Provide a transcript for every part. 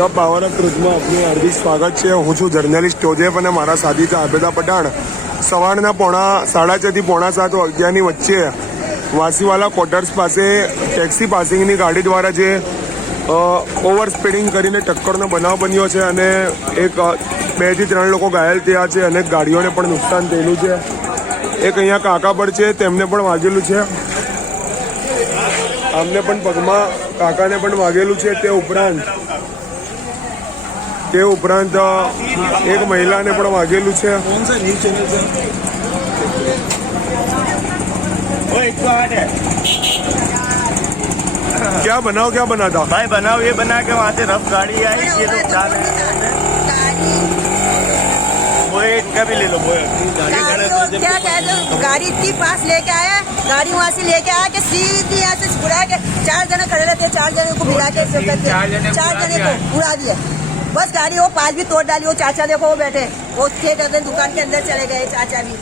सब power of ट्रुथમાં આપનું હાર્દિક સ્વાગત છે। હું છું જર્નલિસ્ટ જોજેફ અને મારા સાથી છે આબેદા પઠાણ। સવારના 6:30 થી 6:45 વાગ્યાની વચ્ચે વાસીવાલા ક્વાર્ટર્સ પાસે ટેક્સી પાસિંગની ગાડી દ્વારા જે ઓવર સ્પીડિંગ કરીને ટક્કરનો બનાવ બન્યો છે અને એક 2 થી 3 લોકો ઘાયલ થયા છે અને ગાડીઓને પણ નુકસાન થયેલું છે। એક અહીંયા કાકા પર છે, તેમને પણ વાગેલું છે, આમને પણ પગમાં કાકાને પણ વાગેલું છે। તે ઉપરાંત એક મહિલાને પણ વાગેલું છે। क्या बना था भाई? बनाव ये बना के वहाँ से रफ गाड़ी आई, ये लोग जा रहे हैं। वो एक का भी ले लो, वो क्या कहते हो, गाड़ी इतनी पास लेके आया, गाड़ी वहाँ से लेके आया कि सीधी यहाँ से छुड़ा के 4 जने खड़े रहते, 4 जने को मिला के 4 जने को उड़ा दिए। बस गाड़ी वो 5 भी तोड़ डाली। वो चाचा देखो वो बैठे, वो थे दुकान के अंदर चले गए चाचा भी।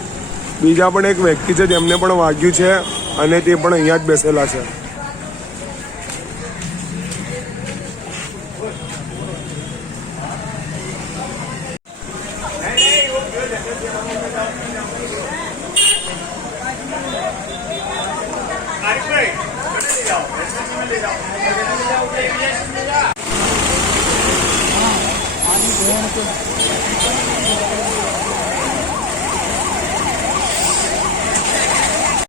બીજા પણ એક વ્યક્તિ છે જેમને પણ વાગ્યું છે અને તે પણ અહીંયા જ બેસેલા છે।